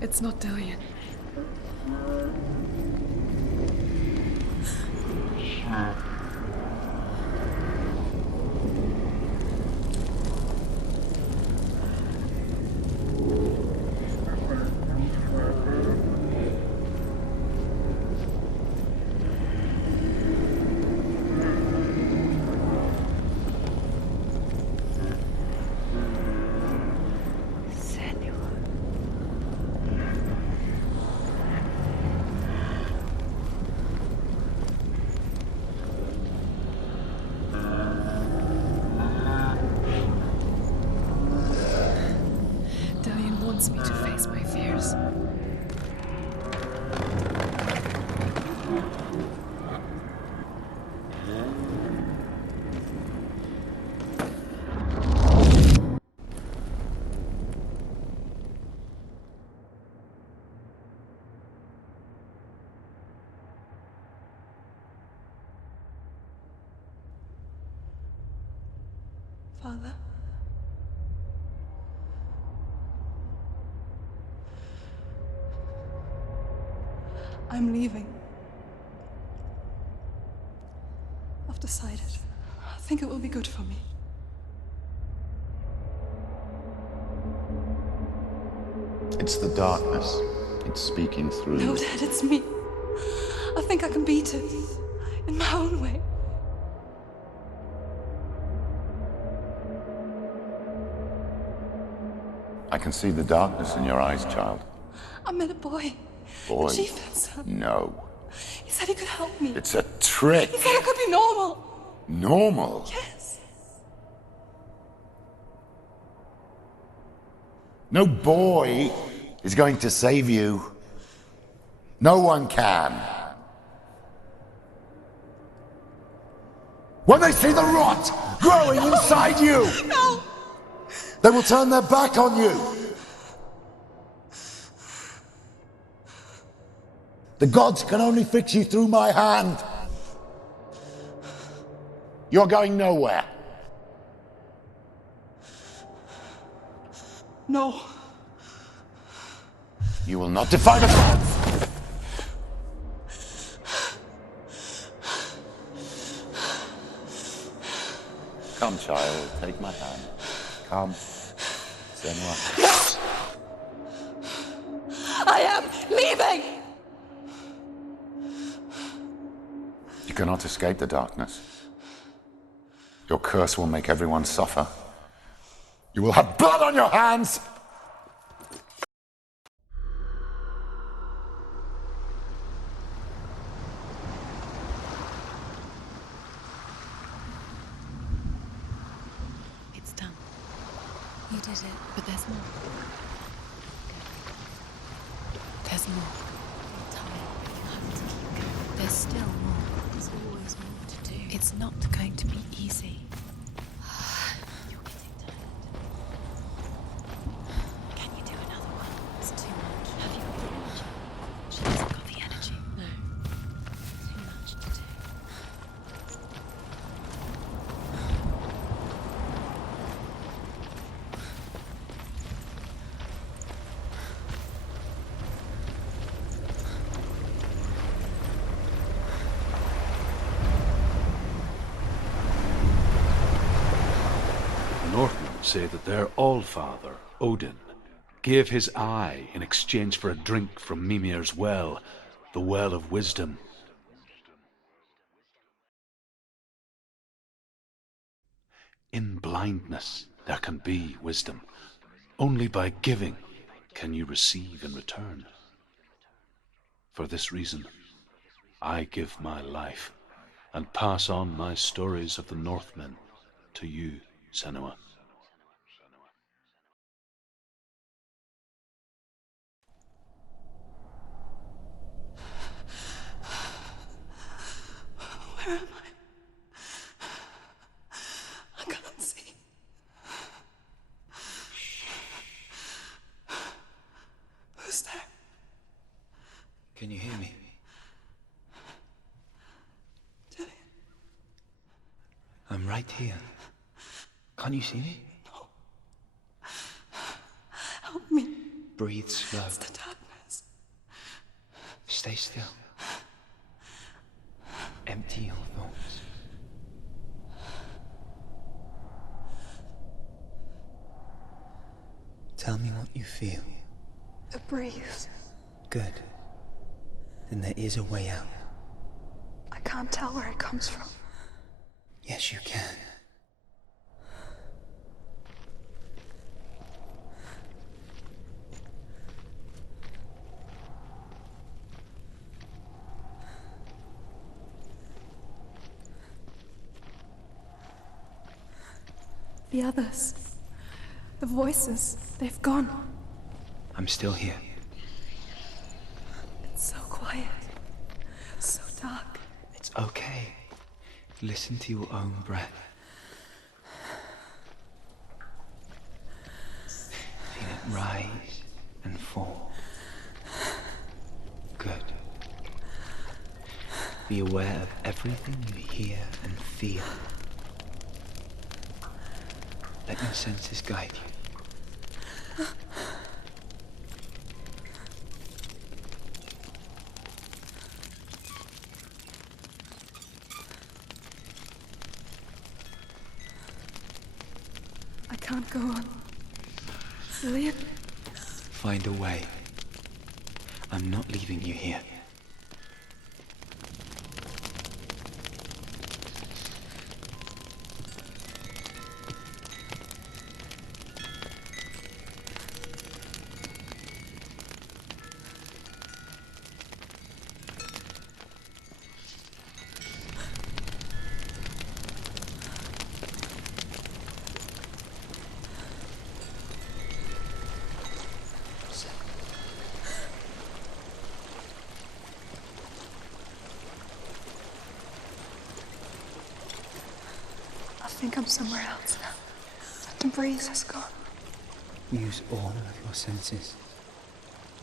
It's not Dillian. Dillian wants me to face my fears. Father? I'm leaving. I've decided. I think it will be good for me. It's the darkness. It's speaking through No, you. Dad, it's me. I think I can beat it. In my own way. I can see the darkness in your eyes, child. I met a boy. Boy? The chief son. No. He said he could help me. It's a trick. He said I could be normal. Normal? Yes. No boy is going to save you. No one can. When they see the rot growing inside you, No! they will turn their back on you. The gods can only fix you through my hand. You're going nowhere. No. You will not defy the gods. Come, child, take my hand. Come. Senua. No! I am leaving! You cannot escape the darkness. Your curse will make everyone suffer. You will have blood on your hands! It's done. You did it, but there's more. There's more. Time. You have to keep going. There's still more. There's always more to do. It's not going to be easy. You're getting tired. Can you do another one? It's too much. Have you got the energy? She hasn't got the energy. No. Too much to do. Northmen say that their Allfather, Odin, gave his eye in exchange for a drink from Mimir's well, the Well of Wisdom. In blindness there can be wisdom. Only by giving can you receive in return. For this reason, I give my life and pass on my stories of the Northmen to you, Senua. Where am I? I can't see. Who's there? Can you hear me? Dillian? I'm right here. Can't you see me? Help me. Breathe slow. It's the dark. Stay still. Empty your thoughts. Tell me what you feel. A breeze. Good. Then there is a way out. I can't tell where it comes from. Yes, you can. The others. The voices. They've gone. I'm still here. It's so quiet. So dark. It's okay. Listen to your own breath. Feel it rise and fall. Good. Be aware of everything you hear and feel. Let your senses guide you. I can't go on. Lillian? Find a way. I'm not leaving you here. I think I'm somewhere else now. The breeze has gone. Use all of your senses.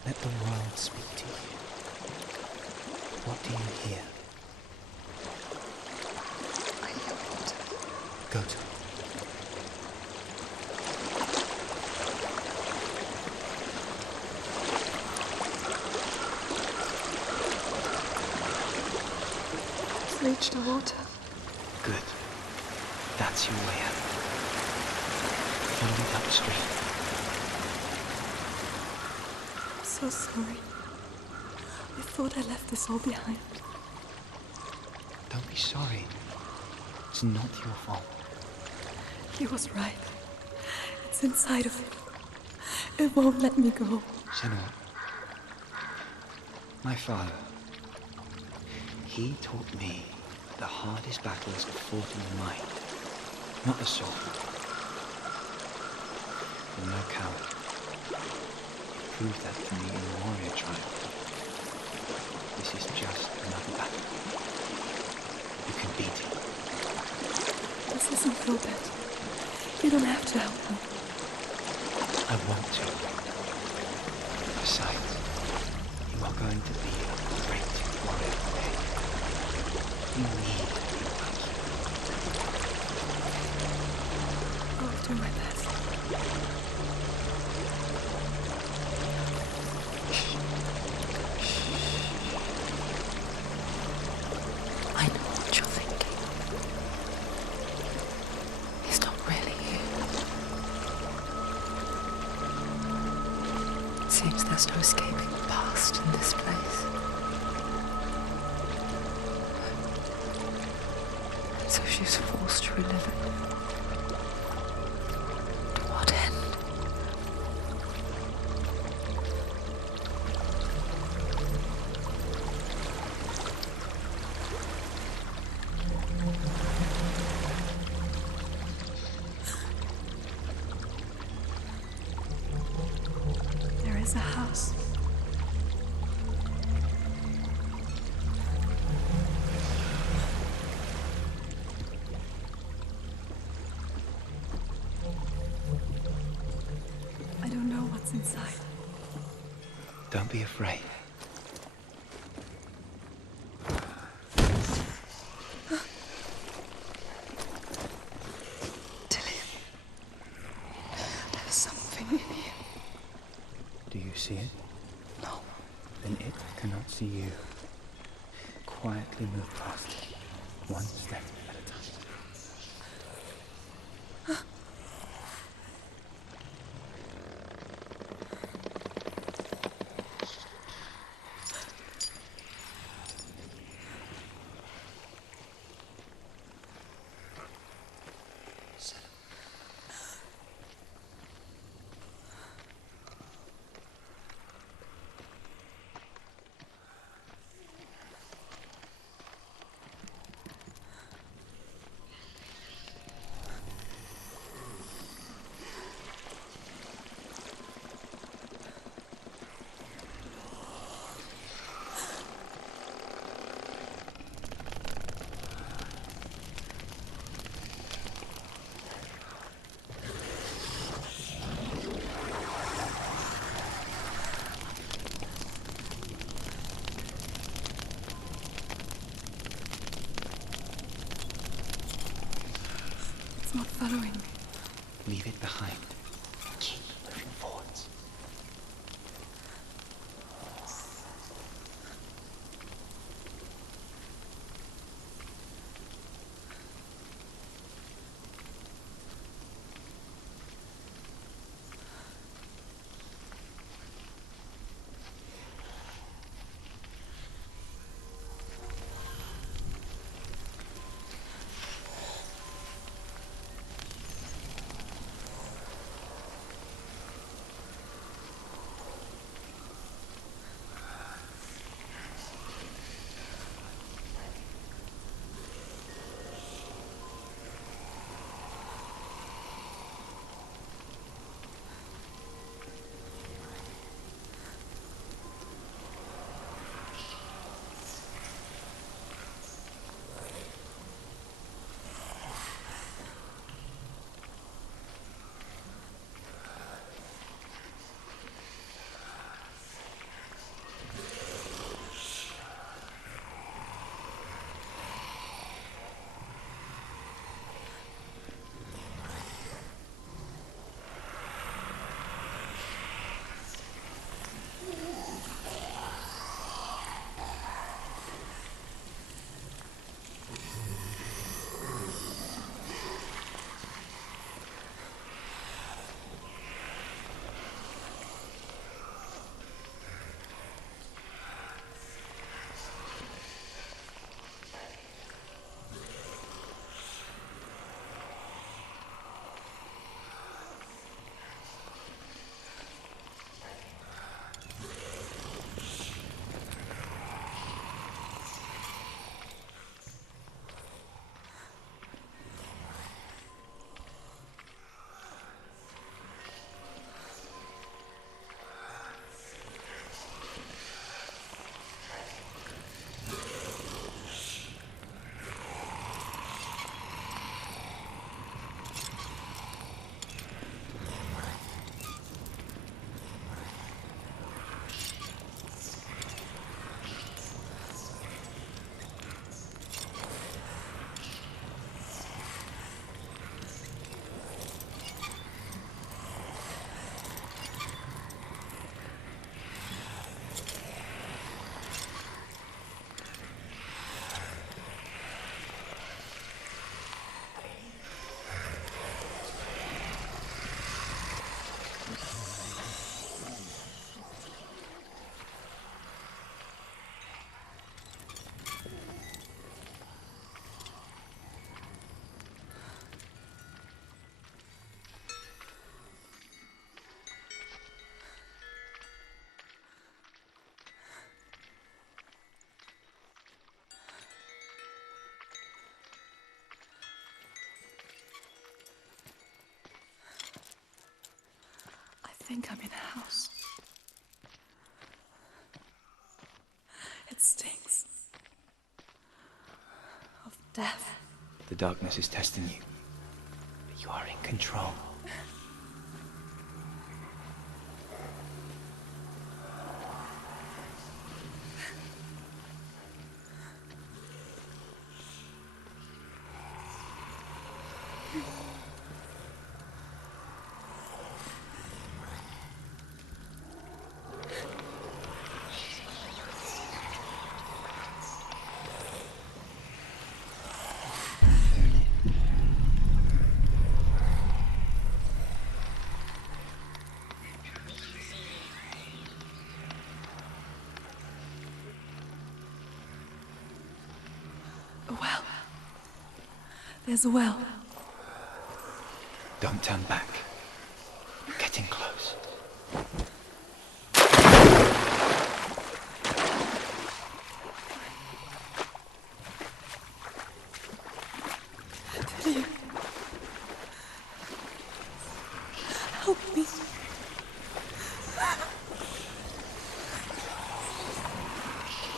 Let the world speak to you. What do you hear? I hear water. Go to it. I've reached the water. Good. That's your way out. Follow it upstream. I'm so sorry. I thought I left this all behind. Don't be sorry. It's not your fault. He was right. It's inside of me. It won't let me go. Senua, my father, he taught me that the hardest battles are fought in the mind, not the sword. I'm no coward. You proved that to me in the warrior trial. This is just another battle. You can beat it. This isn't your bed. You don't have to help me. I want to. Besides, you are going to be a great warrior one day. You need to be wise. I'll do my best. I know what you're thinking. He's not really here. Seems there's no escaping the past in this place. So she's forced to relive it. To what end? There is a house. I don't know what's inside. Don't be afraid. Tilly, there's something in here. Do you see it? No, then it cannot see you. Quietly move past it, one step at a time. It's not following. Leave it behind. Keep moving forwards. I think I'm in a house. It stinks of death. The darkness is testing you, but you are in control. There's a well. Don't turn back. Getting close. Delia. Help me.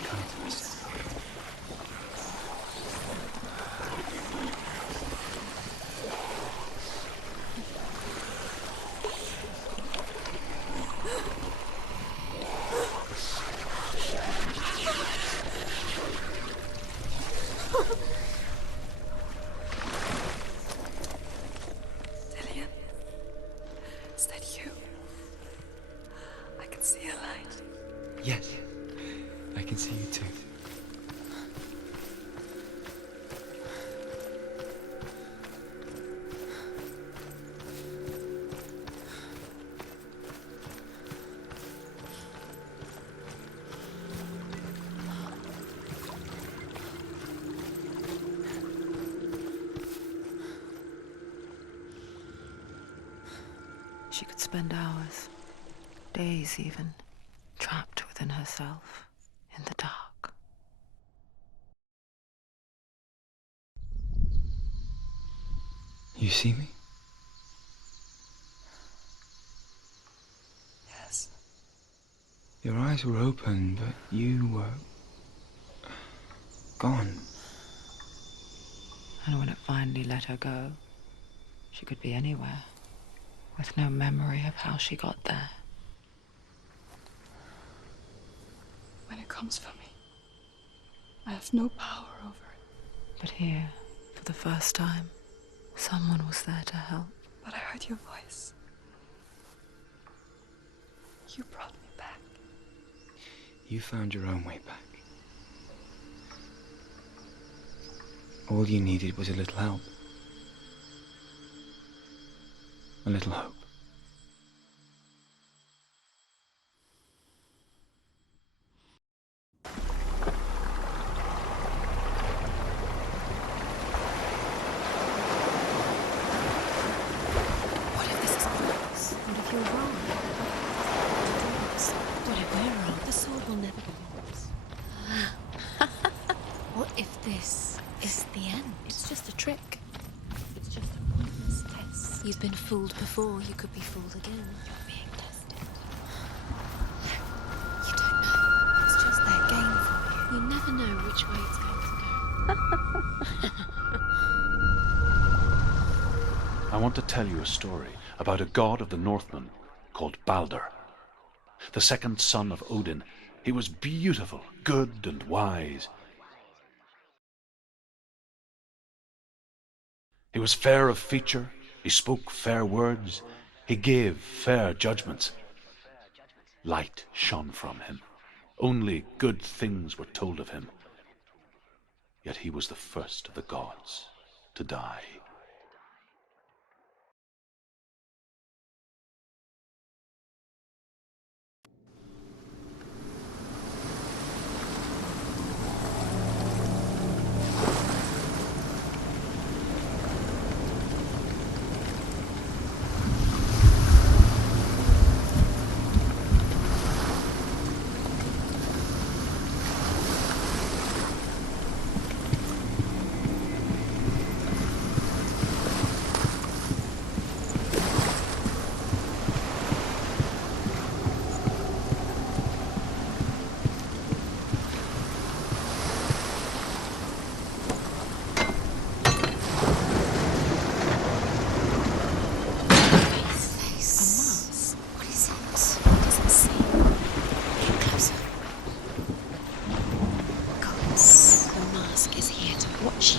Come to us. Delia. Is that you? I can see a light. Yes, I can see you too. She could spend hours, days even, trapped within herself, in the dark. You see me? Yes. Your eyes were open, but you were gone. And when it finally let her go, she could be anywhere, with no memory of how she got there. When it comes for me, I have no power over it. But here, for the first time, someone was there to help. But I heard your voice. You brought me back. You found your own way back. All you needed was a little help. A little hope. What if this is false? What if you're wrong? What if we're wrong? The sword will never be yours. What if this is the end? It's just a trick. It's just a pointless test. You've been fooled before, you could be fooled again. You're being tested. You don't know. It's just their game for you. You never know which way it's going to go. I want to tell you a story about a god of the Northmen called Balder. The second son of Odin. He was beautiful, good and wise. He was fair of feature, he spoke fair words, he gave fair judgments. Light shone from him. Only good things were told of him. Yet he was the first of the gods to die.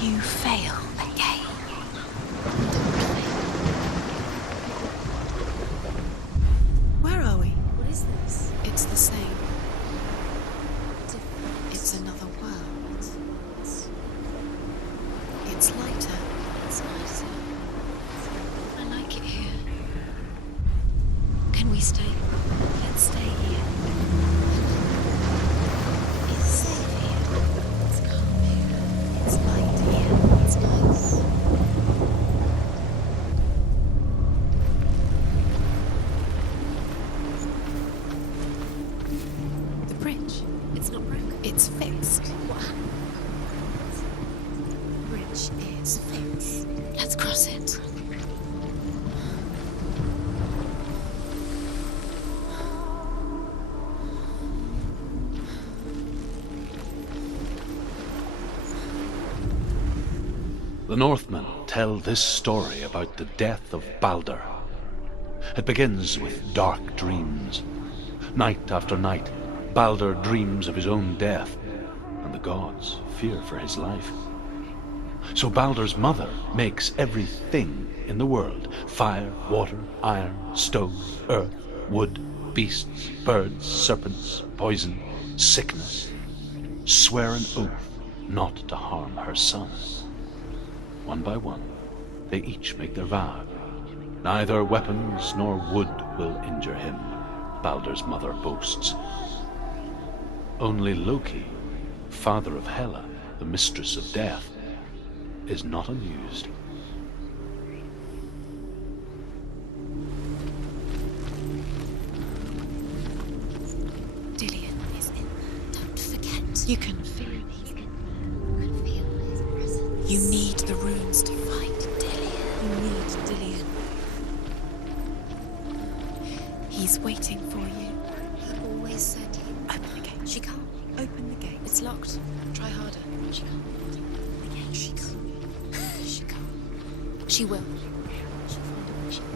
You fail again. Where are we? What is this? It's the same. It's another world. It's lighter. It's nicer. I like it here. Can we stay? Let's stay here. It's safe here. It's calm here. It's light here. It's nice. It's not broken. It's fixed. What happened? The bridge is fixed. Let's cross it. The Northmen tell this story about the death of Balder. It begins with dark dreams. Night after night, Balder dreams of his own death, and the gods fear for his life. So Balder's mother makes everything in the world: fire, water, iron, stone, earth, wood, beasts, birds, serpents, poison, sickness, swear an oath not to harm her son. One by one, they each make their vow. Neither weapons nor wood will injure him, Balder's mother boasts. Only Loki, father of Hela, the mistress of death, is not amused. Dillion is in there. Don't forget. You can feel him. You can feel his presence. You need the runes to fight Dillion. You need Dillion. He's waiting for you. He always said he... Open the gate. She can't. Open the gate. It's locked. Try harder. She can't. The gate. She can't. She can't. She will. She'll find a way. She will.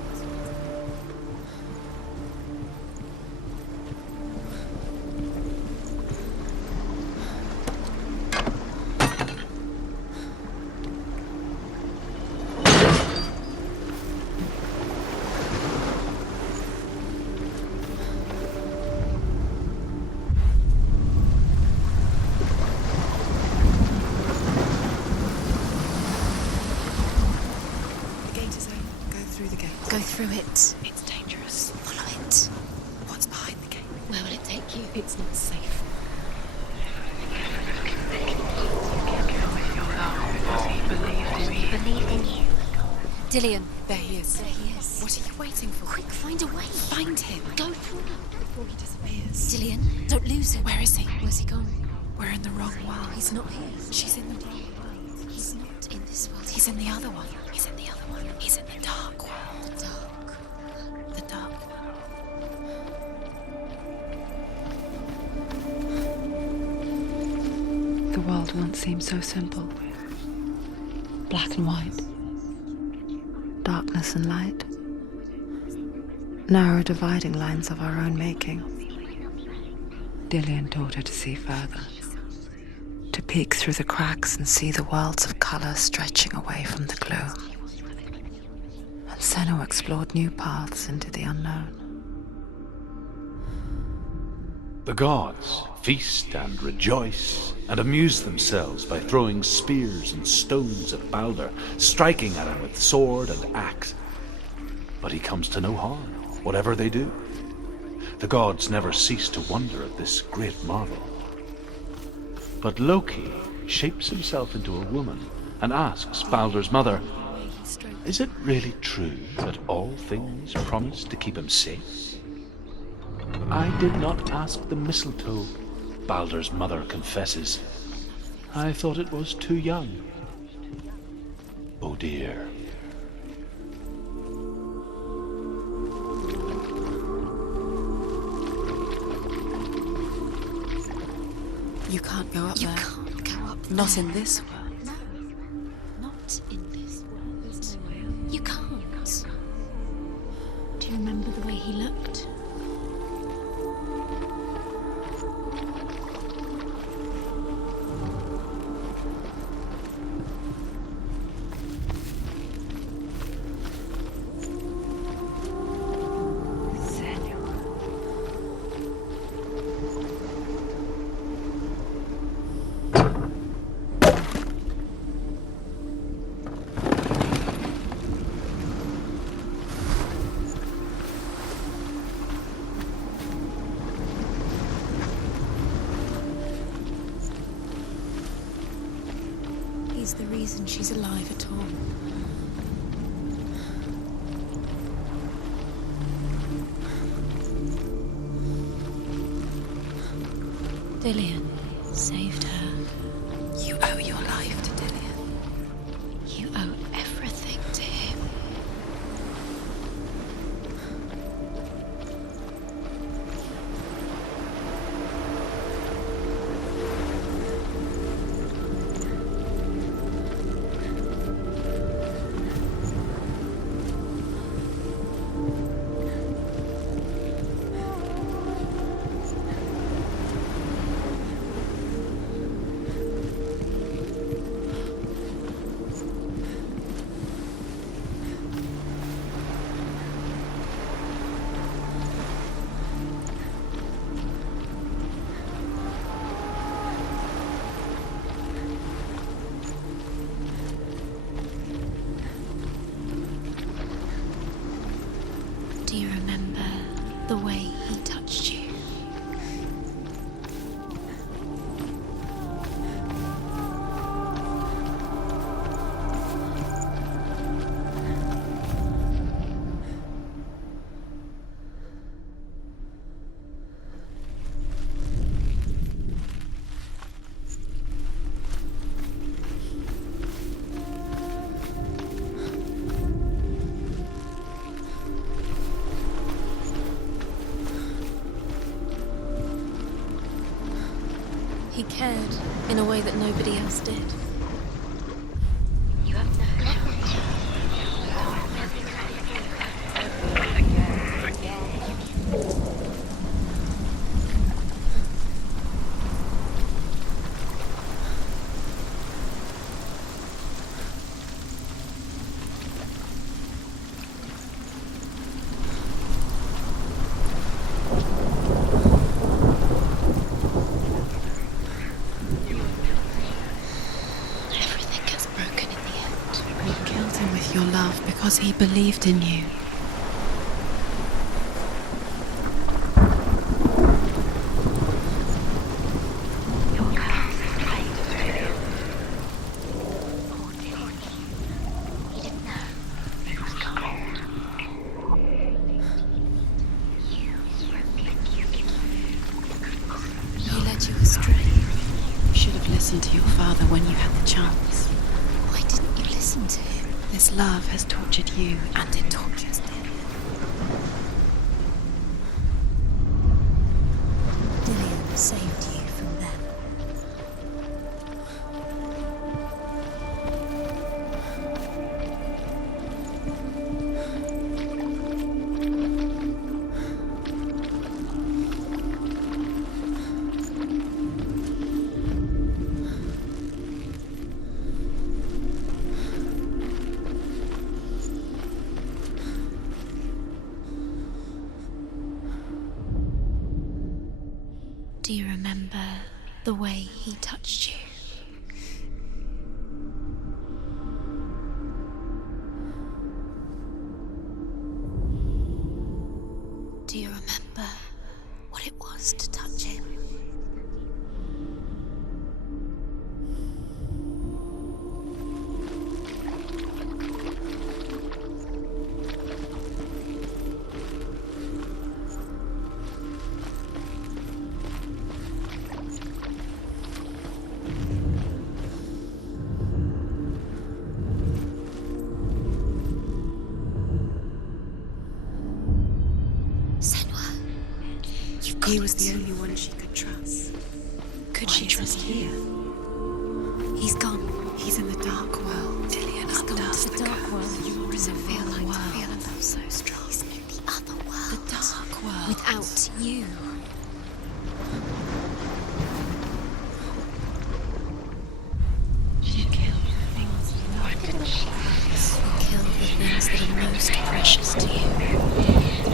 Go through it. It's dangerous. Follow it. What's behind the gate? Where will it take you? It's not safe. Believed in you. Dillion. There he is. There he is. What are you waiting for? Quick, find a way. Find him. Go through before he disappears. Dillion, don't lose him. Where is he? Where's he gone? We're in the wrong world. He's not here. She's in the wrong world. He's not in this world. He's in the other one. He's in the other one. He's in the dark world. The dark. The dark world. The world once seemed so simple. Black and white. Darkness and light. Narrow dividing lines of our own making. Dillion taught her to see further. To peek through the cracks and see the worlds of color stretching away from the gloom. And Senua explored new paths into the unknown. The gods feast and rejoice and amuse themselves by throwing spears and stones at Balder, striking at him with sword and axe. But he comes to no harm, whatever they do. The gods never cease to wonder at this great marvel. But Loki shapes himself into a woman and asks Balder's mother, "Is it really true that all things promise to keep him safe?" "I did not ask the mistletoe," Balder's mother confesses. "I thought it was too young." Oh dear. You can't go up there. You can't go up there. Not in this world. No. Not in this world. There's no way up. You can't. Do you remember the way he looked? He's the reason she's alive at all. Dillian saved her. You owe your life to Dillian. You owe everything to him. Do you remember the way he touched you? He cared in a way that nobody else did. You have Everything gets broken in the end. You killed him with your love because he believed in you. He led you astray. You should have listened to your father when you had the chance. Why didn't you listen to him? This love has tortured you, and it tortures Dillian. Dillian saved you from them. Do you remember the way he touched you? Do you remember what it was to touch him? Senua, you've got He was it. the only one she could trust. Could Why she isn't trust he you? He's gone. He's in the dark world. Dillian He's gone undoes to the dark world. What does it feel like to feel a love so strong? He's in the other world. The dark world. Without you. She killed the things you know. Why didn't she? You kill the things that are most precious to you.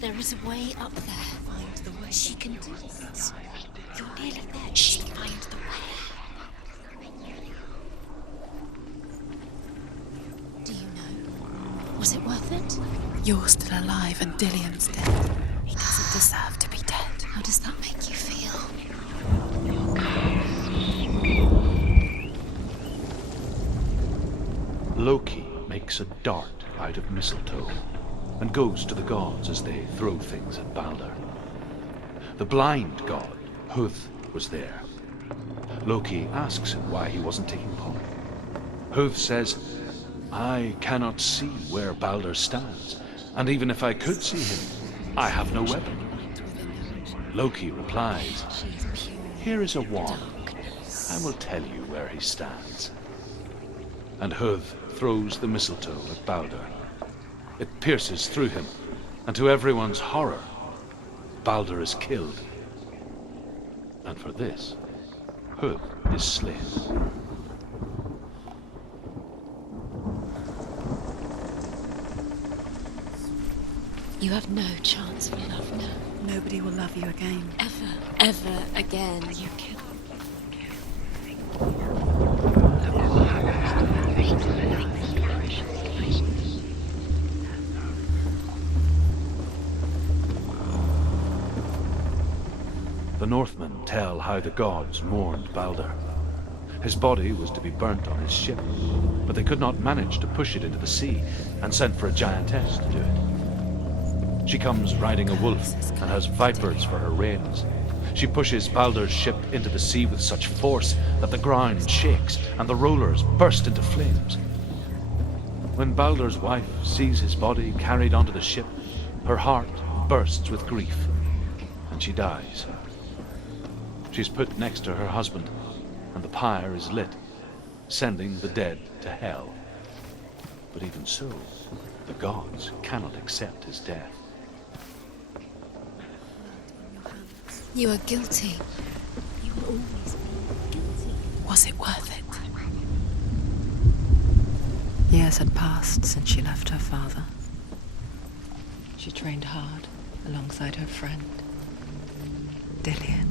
There is a way up there. Find the way. She can do it. You're nearly there. She can find the way. Do you know? Was it worth it? You're still alive and Dillian's dead. He doesn't deserve to be dead. How does that make you feel? Loki makes a dart out of mistletoe and goes to the gods as they throw things at Balder. The blind god, Huth, was there. Loki asks him why he wasn't taking part. Huth says, I cannot see where Balder stands, and even if I could see him, I have no weapon. Loki replies, here is a wand. I will tell you where he stands. And Huth throws the mistletoe at Balder. It pierces through him, and to everyone's horror, Balder is killed. And for this, Huth is slain. You have no chance for love now. Nobody will love you again. Ever again. You kill. The Northmen tell how the gods mourned Balder. His body was to be burnt on his ship, but they could not manage to push it into the sea and sent for a giantess to do it. She comes riding a wolf and has vipers for her reins. She pushes Balder's ship into the sea with such force that the ground shakes and the rollers burst into flames. When Balder's wife sees his body carried onto the ship, her heart bursts with grief, and she dies. She's put next to her husband, and the pyre is lit, sending the dead to hell. But even so, the gods cannot accept his death. You are guilty. You will always be guilty. Was it worth it? Years had passed since she left her father. She trained hard alongside her friend, Dillian.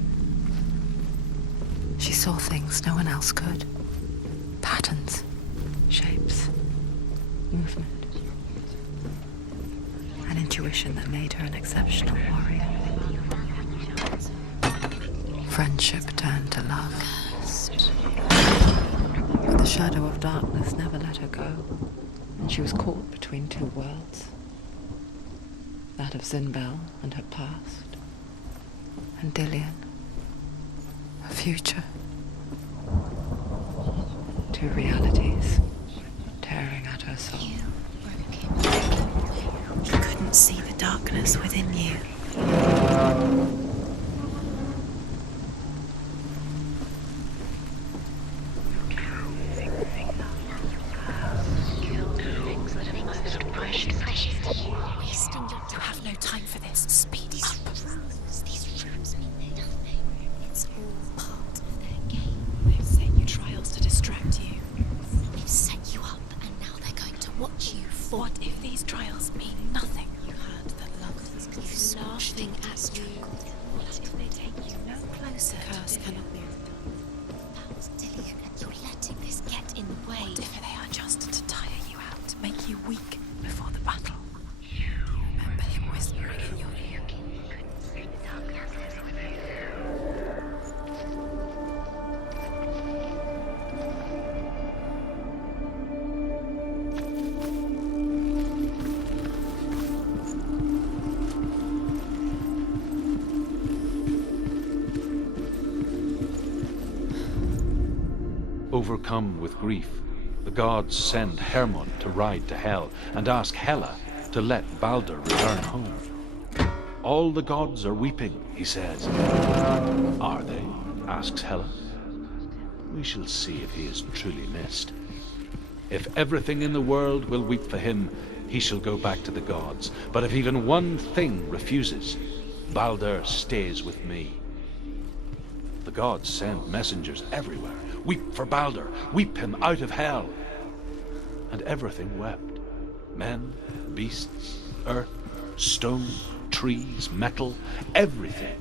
She saw things no one else could. Patterns, shapes, movement. An intuition that made her an exceptional warrior. Friendship turned to love. But the shadow of darkness never let her go, and she was caught between two worlds. That of Zinbel and her past, and Dillian, her future. Two realities tearing at her soul. You couldn't see the darkness within you. You have no time for this. Speed up. These rooms mean nothing. It's all part of their game. They've set you trials to distract you. They've set you up, and now they're going to watch you fall. What if these trials mean nothing? You heard that love is He's laughing at you. What if they take you no closer? The curse cannot be. That's Dillian, and you're letting this get in the way. What if they are just to tire you out, to make you weak before the battle? Remember him whispering in your ear. Overcome with grief, the gods send Hermod to ride to Hell and ask Hela to let Balder return home. All the gods are weeping, he says. Are they? Asks Hela. We shall see if he is truly missed. If everything in the world will weep for him, he shall go back to the gods. But if even one thing refuses, Balder stays with me. The gods send messengers everywhere. Weep for Balder, weep him out of hell. And everything wept. Men, beasts, earth, stone, trees, metal, everything.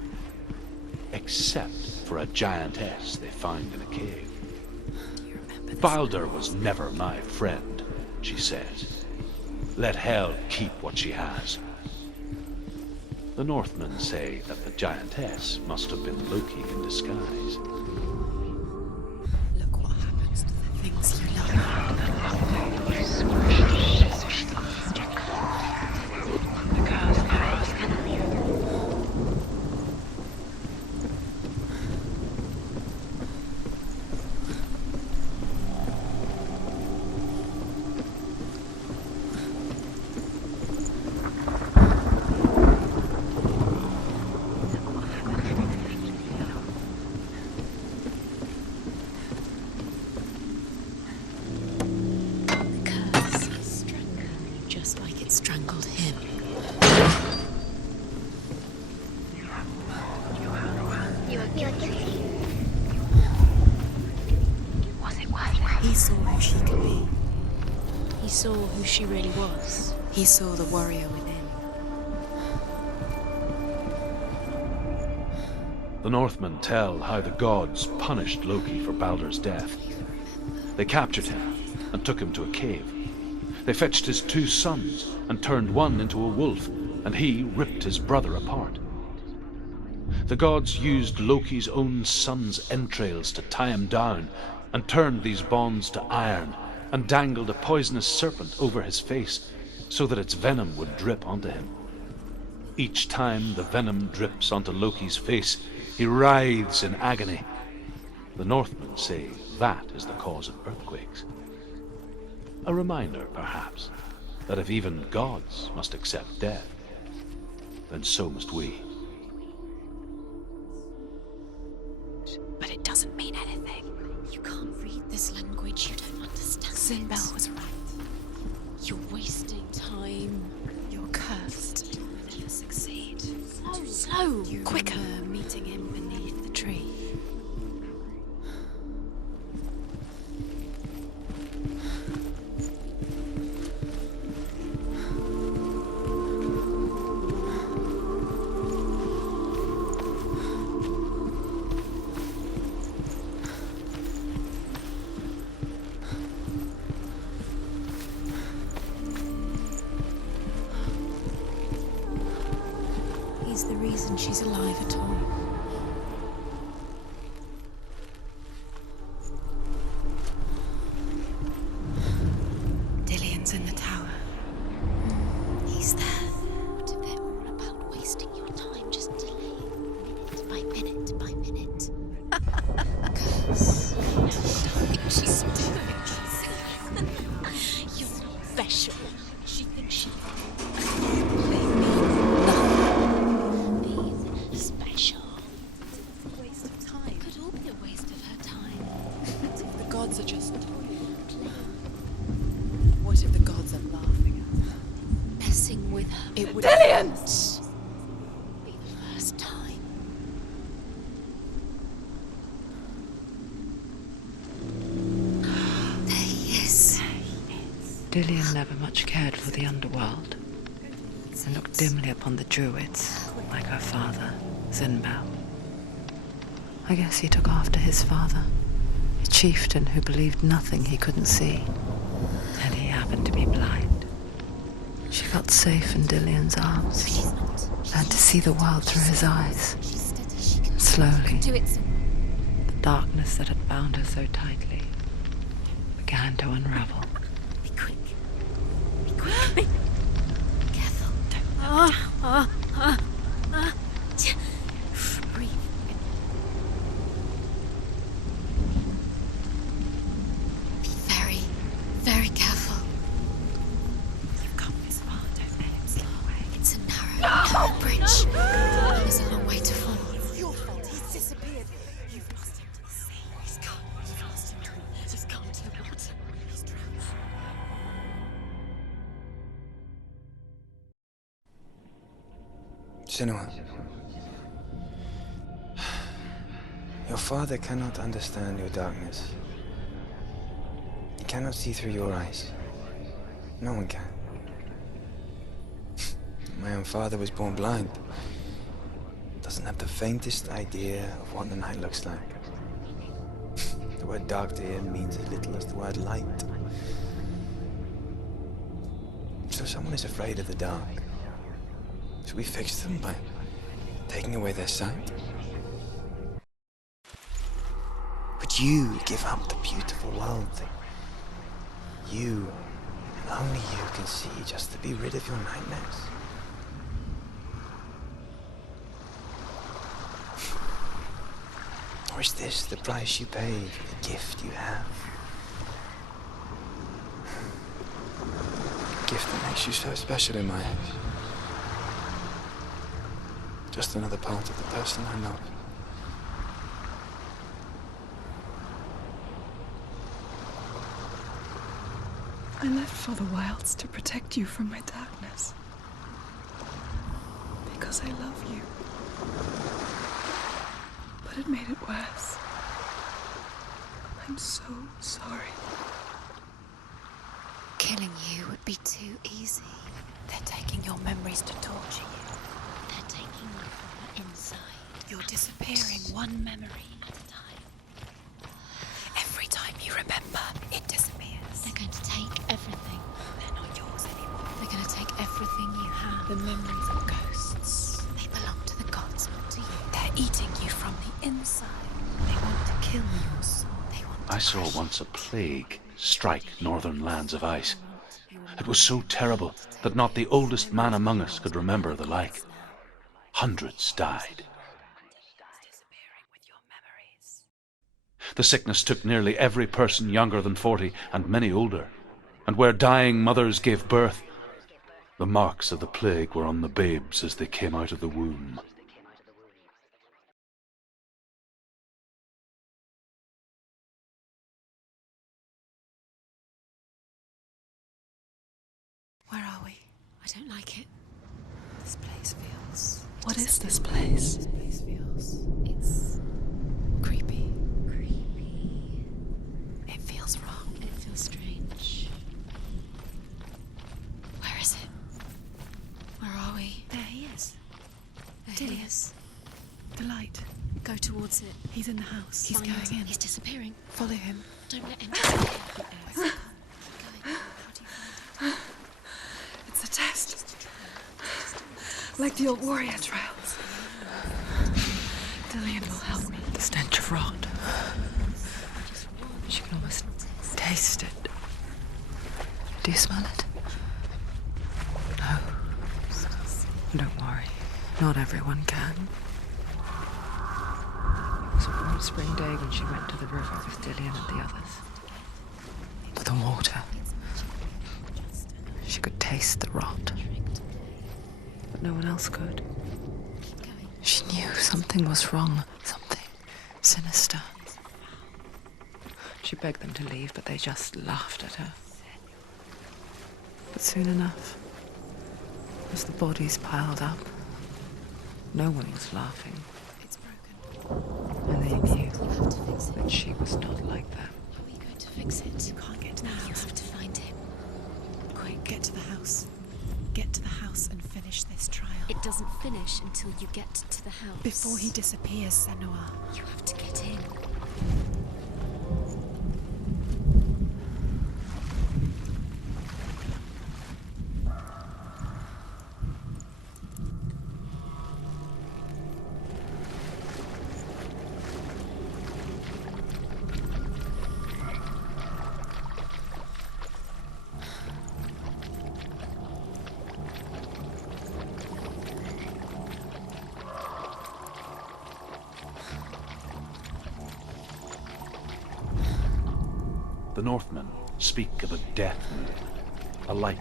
Except for a giantess they find in a cave. Balder was never my friend, she says. Let Hel keep what she has. The Northmen say that the giantess must have been Loki in disguise. Look what happens to the things you love. Just like it strangled him. You're guilty. Was it worth it? He saw who she could be. He saw who she really was. He saw the warrior within. The Northmen tell how the gods punished Loki for Balder's death. They captured him and took him to a cave. They fetched his 2 sons and turned one into a wolf, and he ripped his brother apart. The gods used Loki's own son's entrails to tie him down, and turned these bonds to iron, and dangled a poisonous serpent over his face, so that its venom would drip onto him. Each time the venom drips onto Loki's face, he writhes in agony. The Northmen say that is the cause of earthquakes. A reminder, perhaps, that if even gods must accept death, then so must we. But it doesn't mean anything. You can't read this language. You don't understand. Sinbel was right. You're wasting time. You're cursed. You'll never succeed. Slow. Quicker. Meeting him beneath the tree. He's the reason she's alive at all. Dillion's in the tower. He's there. What if they're all about wasting your time, just delaying minute by minute by minute? Curse. She's doing. You're special. She thinks she. Special. It's a waste of time. It could all be a waste of her time. What if the gods are just toying? What if the gods are laughing at her? Messing with her. It would Dillions! Be the first time. There he is. Dillion never much cared for the underworld, and looked dimly upon the druids, like her father, Sinbel. I guess he took after his father, a chieftain who believed nothing he couldn't see, and he happened to be blind. She felt safe in Dillion's arms, learned to see the world through his eyes. And slowly, the darkness that had bound her so tightly began to unravel. Be quick. Be quick. Be careful. Don't breathe. Be very, very careful. You've come this far. Don't let him slip away. It's a narrow bridge. There's a long way to fall. It's your fault. He's disappeared. You've lost him to the sea. He's gone. You've lost him to him. Just gone to the water. He's drowned. Senua, your father cannot understand your darkness. He cannot see through your eyes. No one can. My own father was born blind. Doesn't have the faintest idea of what the night looks like. The word dark to him means as little as the word light. So someone is afraid of the dark. Should we fix them by taking away their sight? Would you give up the beautiful world that you, and only you, can see just to be rid of your nightmares? Or is this the price you pay for the gift you have? A gift that makes you so special in my eyes. Just another part of the person I love. I left for the wilds to protect you from my darkness. Because I love you. But it made it worse. I'm so sorry. Killing you would be too easy. They're taking your memories to torture you. They're taking you from the inside. You're disappearing one memory At a time. every time you remember. It disappears. They're going to take everything. They're not yours anymore. They're going to take everything you have. The memories of ghosts. They belong to the gods, not to you. They're eating you from the inside. They want to kill your soul. They want to I saw crush once a plague strike northern lands of ice. It was so terrible that not the oldest man among us could remember the like. Hundreds died. Disappearing with your memories. The sickness took nearly every person younger than 40 and many older. And where dying mothers gave birth, the marks of the plague were on the babes as they came out of the womb. Where are we? I don't like it. This place feels... What is this place? This place feels... It's creepy. creepy. It feels wrong. It feels strange. Where is it? Where are we? There he is. There Dilly. he is. The light. Go towards it. He's in the house. He's Find going him. in. He's disappearing. Follow him. Don't let him disappear. Going. How do you find it? It's a test. Like the old warrior trials. Dillian will help me. The stench of rot. She can almost taste it. Do you smell it? No. Don't worry. Not everyone can. It was a warm spring day when she went to the river with Dillian and the others. To the water. She could taste the rot. But no one else could. She knew something was wrong. Something sinister. She begged them to leave, but they just laughed at her. But soon enough, as the bodies piled up, no one was laughing. It's broken. And they knew that she was not like them. How are you going to fix it? You can't get to the You house. have to find him. Quick, get to the house. Get to the house and finish this trial. It doesn't finish until you get to the house. Before he disappears, Senua. You have to get in. The Northmen speak of a death moon, a light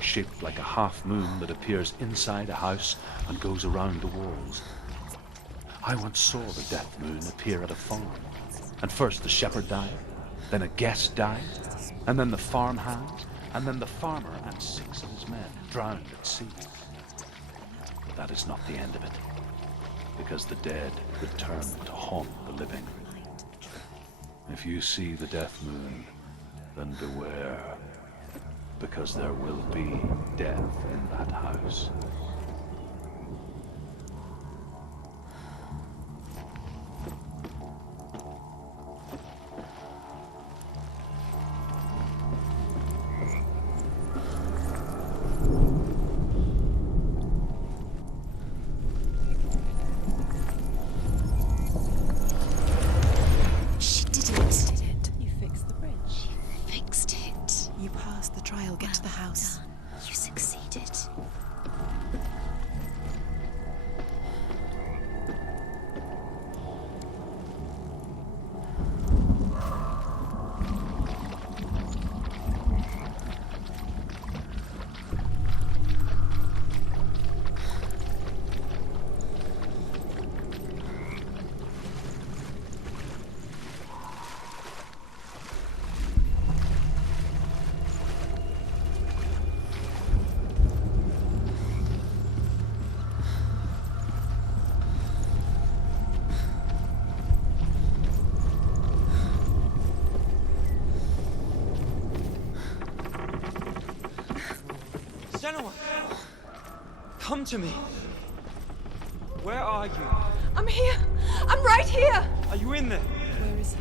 shaped like a half moon that appears inside a house and goes around the walls. I once saw the death moon appear at a farm, and first the shepherd died, then a guest died, and then the farmhand, and then the farmer and 6 of his men drowned at sea. But that is not the end of it, because the dead return to haunt the living. If you see the death moon, then beware, because there will be death in that house. Senua! Come to me! Where are you? I'm here! I'm right here! Are you in there? Where is he?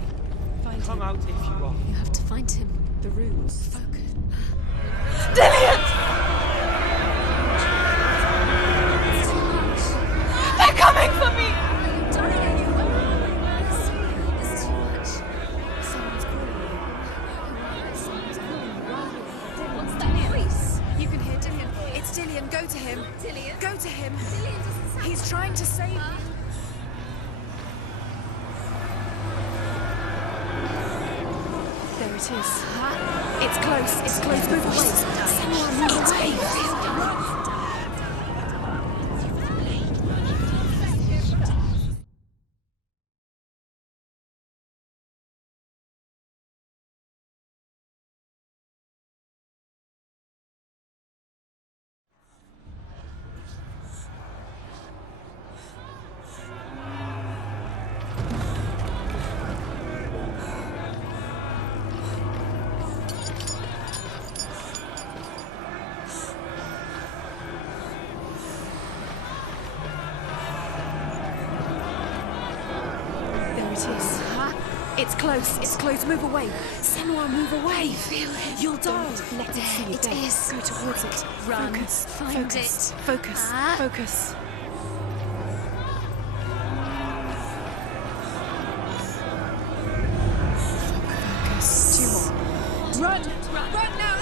Find Come him. out if you are. You have to find him. The runes. Focus. Dillian! They're coming for me! It's too much. Someone's calling you. Someone's calling you. Run. What's that voice? You can hear Dillian. It's Dillian. Go to him. Dillian? Go to him. Dillian doesn't sound... He's trying to save you. There it is. It's close. It's close. Move away. Senua, move away. There it is. It's close. It's close. Move away. Senua, move away. Feel it. You'll die. Don't Let it see you It dead. is. Go towards it. Run. Focus. Find Focus. it. Focus. Focus. Focus. Two more. Run! Run now!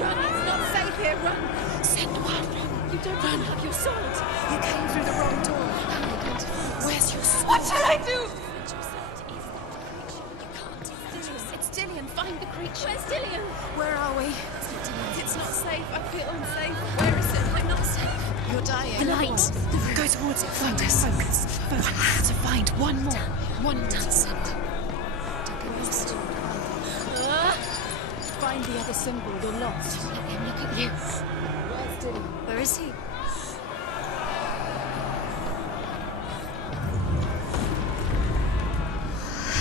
Run! It's not safe here. Run! Senua, run! You don't even have your sword. You came through the wrong door. How are you going to find him? Where's your sword? What shall I do? Find yourself to ease the creature. You can't. It's Dillian. Find the creature. Where's Dillian? Where are we? It's not Dillian. It's not safe. I feel unsafe. Where is it? I'm not safe. You're dying. The light. The room. Go towards it. Focus. Focus. Focus. I have to find one more. One more. Don't get lost. Find the other symbol. You're lost. Let him look at you. Where's Dillian? Where is he?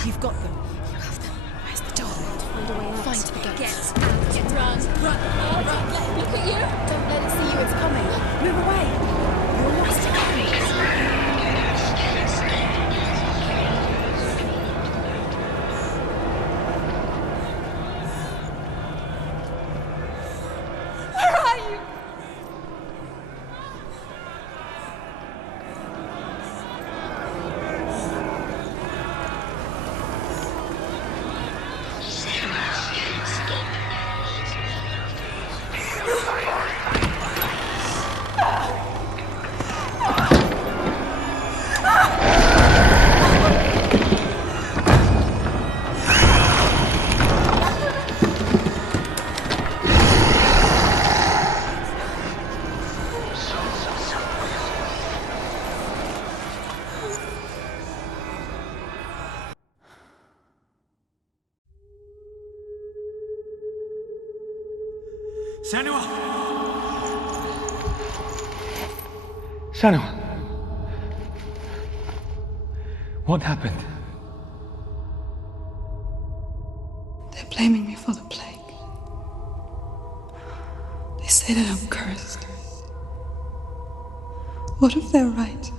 You've got them. You have them. Where's the door? Find a way out. Find the gate. Get out. Get run. Run. Run. Let him look at you. Don't let it see you. It's coming. Move away. You're lost. Where are you? Senua! Senua! What happened? They're blaming me for the plague. They say that I'm cursed. What if they're right?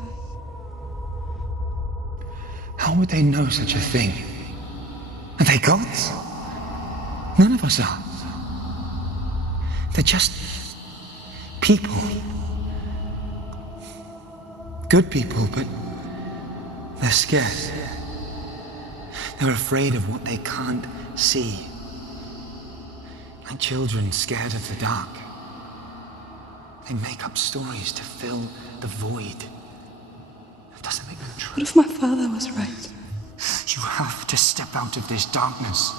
How would they know such a thing? Are they gods? None of us are. They're just people. Good people, but they're scared. They're afraid of what they can't see. Like children scared of the dark. They make up stories to fill the void. That doesn't make them true. What if my father was right? You have to step out of this darkness.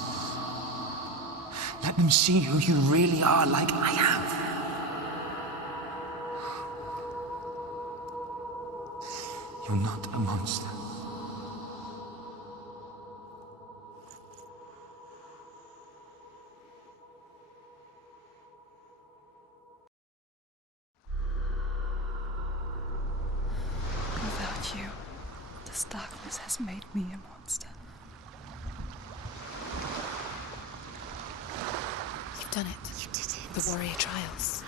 Let them see who you really are, like I have. You're not a monster. Without you, this darkness has made me a monster. You've done it. You did it. The warrior trials.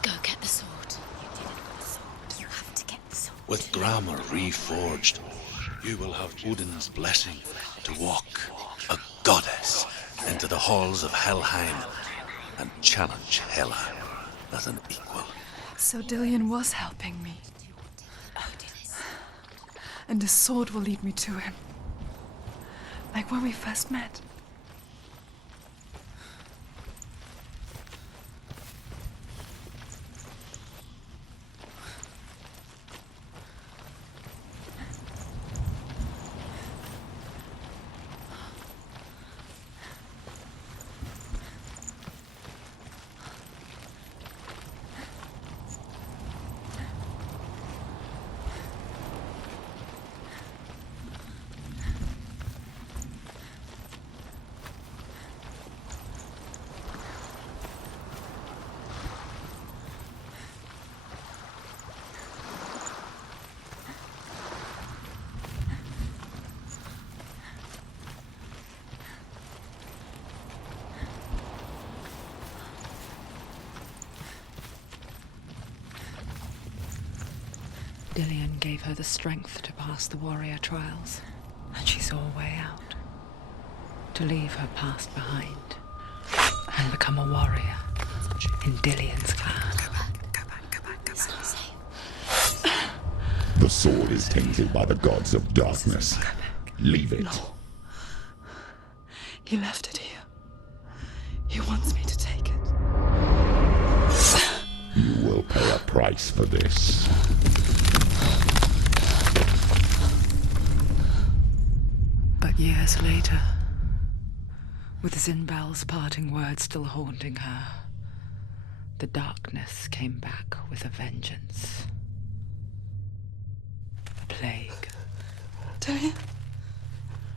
Go get the sword. You didn't want the sword. You have to get the sword. With grammar reforged, you will have Odin's blessing to walk, a goddess, into the halls of Helheim and challenge Hela as an equal. So Dillion was helping me. And the sword will lead me to him. Like when we first met. Dillion gave her the strength to pass the warrior trials, and she saw a way out. To leave her past behind and become a warrior in Dillion's clan. Go back. It's not safe. The sword is tainted by the gods of darkness. Leave it. No. He left it here. He wants me to take it. You will pay a price for this. But years later, with Zinbel's parting words still haunting her, the darkness came back with a vengeance. A plague. Dillion?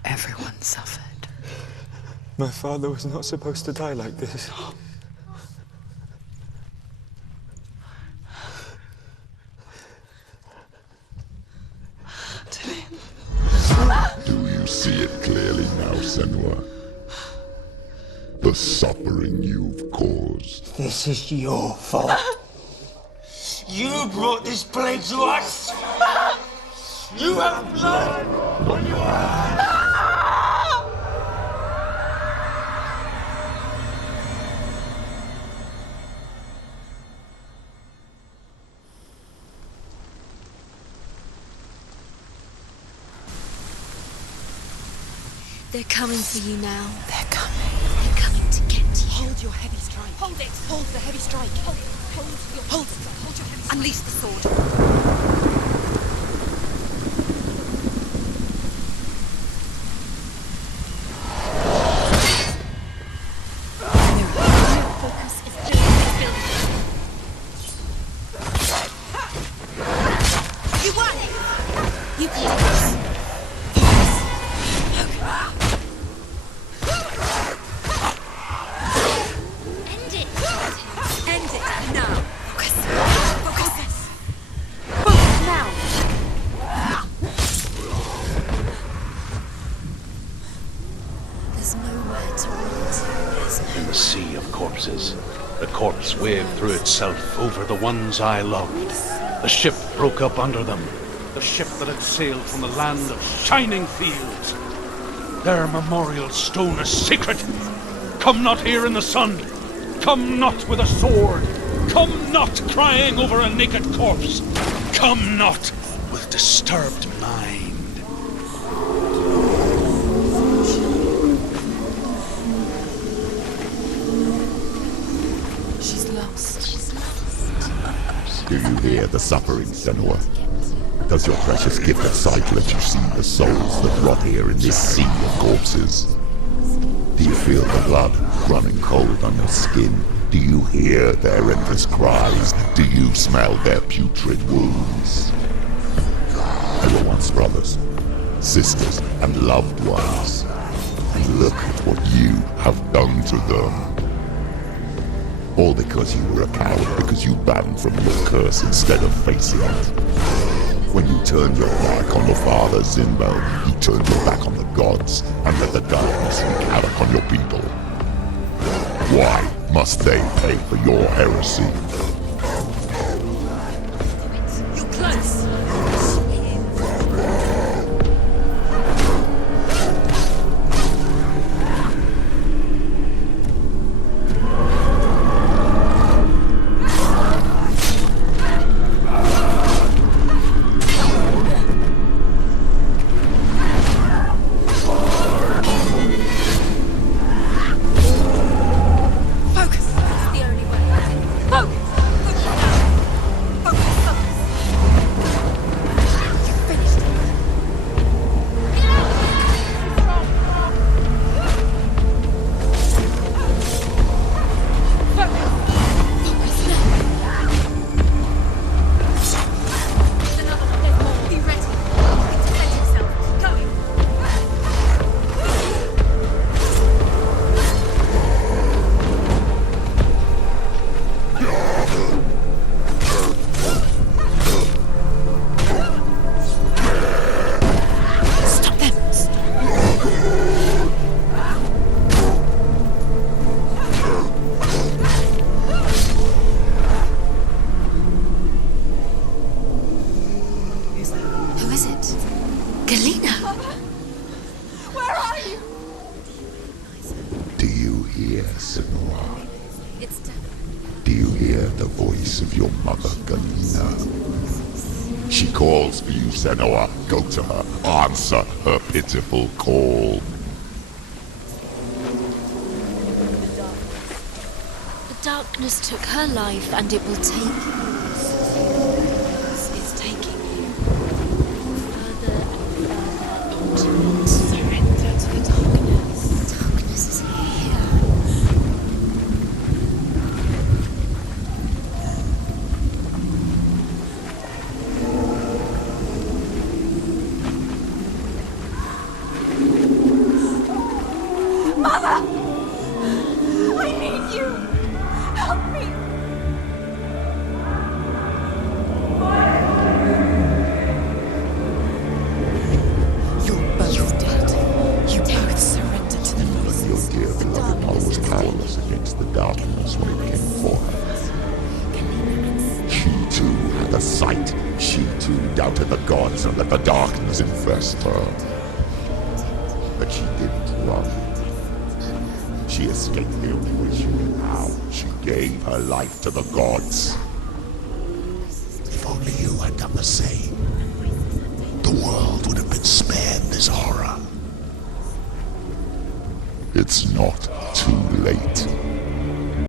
Everyone suffered. My father was not supposed to die like this. Do you see it clearly now, Senua? The suffering you've caused. This is your fault. You brought this plague to us! You have blood on your hands! They're coming for you now. They're coming. They're coming to get you. Hold your heavy strike. Hold it. Hold the heavy strike. Hold your heavy strike. Unleash the sword. Focus is building. You won! You can do this. End it! End it now! Focus! Focus now! There's nowhere to run to. In the sea of corpses, the corpse waved through itself over the ones I loved. The ship broke up under them. The ship that had sailed from the land of shining fields. Their memorial stone is sacred. Come not here in the sun. Come not with a sword. Come not crying over a naked corpse. Come not with disturbed mind. She's lost. Do you hear the suffering, Senua? Does your precious gift of sight let you see the souls that rot here in this sea of corpses? Do you feel the blood running cold on your skin? Do you hear their endless cries? Do you smell their putrid wounds? They were once brothers, sisters, and loved ones. And look at what you have done to them. All because you were a coward, because you ran from your curse instead of facing it. When you turned your back on your father, Zinbel, he turned your back on the gods and let the darkness wreak havoc on your people. Why must they pay for your heresy? You're close. Focus. It's the only way. Focus. Focus. Focus. You finished it. Focus now. There's another one. There's more. Be ready. Defend yourself. Going. Stop them. Who is it? Galena. Where are you? Do you hear, Senua? It's done. Do you hear the voice of your mother, Galena? She calls for you, Senua. Go to her. Answer her pitiful call. The darkness took her life, and it will take yours. It's taking you further and further into it. Surrender to the darkness. The darkness is here. Mother! I need you! Help me! You're both dead. You both surrendered to the Your voices. dear beloved mother was powerless against the darkness when it came for her. She too had the sight. She too doubted the gods and let the darkness infest her. But she didn't run. She escaped the only way she knew how. She gave her life to the gods. If only you had done the same, the world would have been spared this horror. It's not too late.